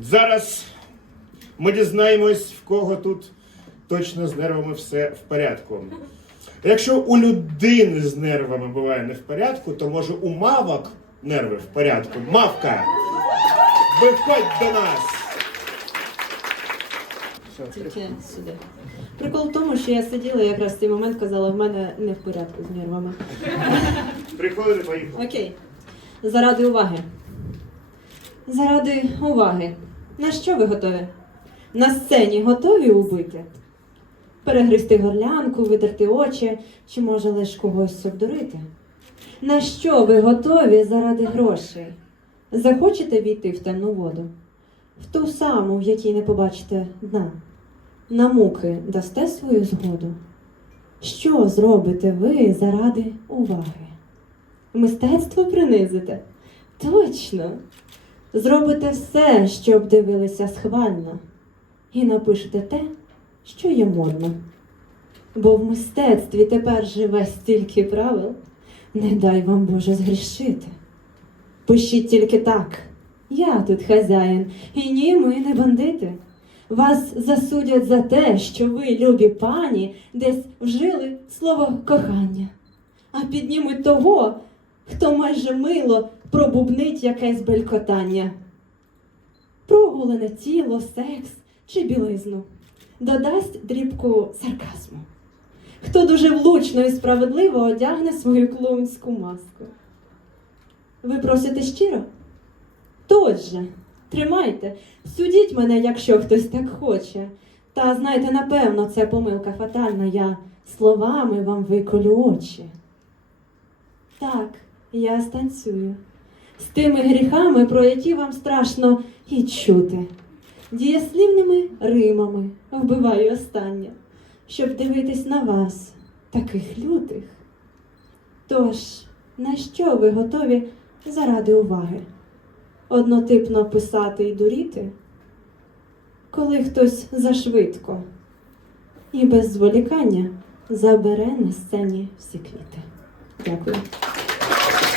Зараз ми дізнаємось, в кого тут точно з нервами все в порядку. Якщо у людини з нервами буває не в порядку, то може у мавок нерви в порядку. Мавка! Виходь до нас! Тільки сюди. Прикол в тому, що я сиділа і якраз в цей момент казала, в мене не в порядку з нервами. Приходили, поїхали. Окей. Заради уваги. Заради уваги. На що ви готові? На сцені готові убити? Перегризти горлянку, видерти очі, чи може лиш когось обдурити? На що ви готові заради грошей? Захочете війти в темну воду? В ту саму, в якій не побачите дна? На муки дасте свою згоду? Що зробите ви заради уваги? Мистецтво принизите? Точно. Зробите все, щоб дивилися схвально, і напишете те, що є модно. Бо в мистецтві тепер живе стільки правил, не дай вам Боже згрішити. Пишіть тільки так. Я тут хазяїн, і ні, ми не бандити. Вас засудять за те, що ви, любі пані, десь вжили слово кохання, а піднімуть того, хто майже мило пробубнить якесь белькотання. Про голене тіло, секс чи білизну додасть дрібку сарказму. Хто дуже влучно і справедливо одягне свою клоунську маску. Ви просите щиро? Тож же, тримайте, судіть мене, якщо хтось так хоче. Та знайте, напевно, це помилка фатальна, я словами вам виколю очі. Так, я станцюю. З тими гріхами, про які вам страшно і чути. Дієслівними римами вбиваю останнє, щоб дивитись на вас, таких лютих. Тож, на що ви готові заради уваги? Однотипно писати і дуріти, коли хтось зашвидко і без зволікання забере на сцені всі квіти. Дякую.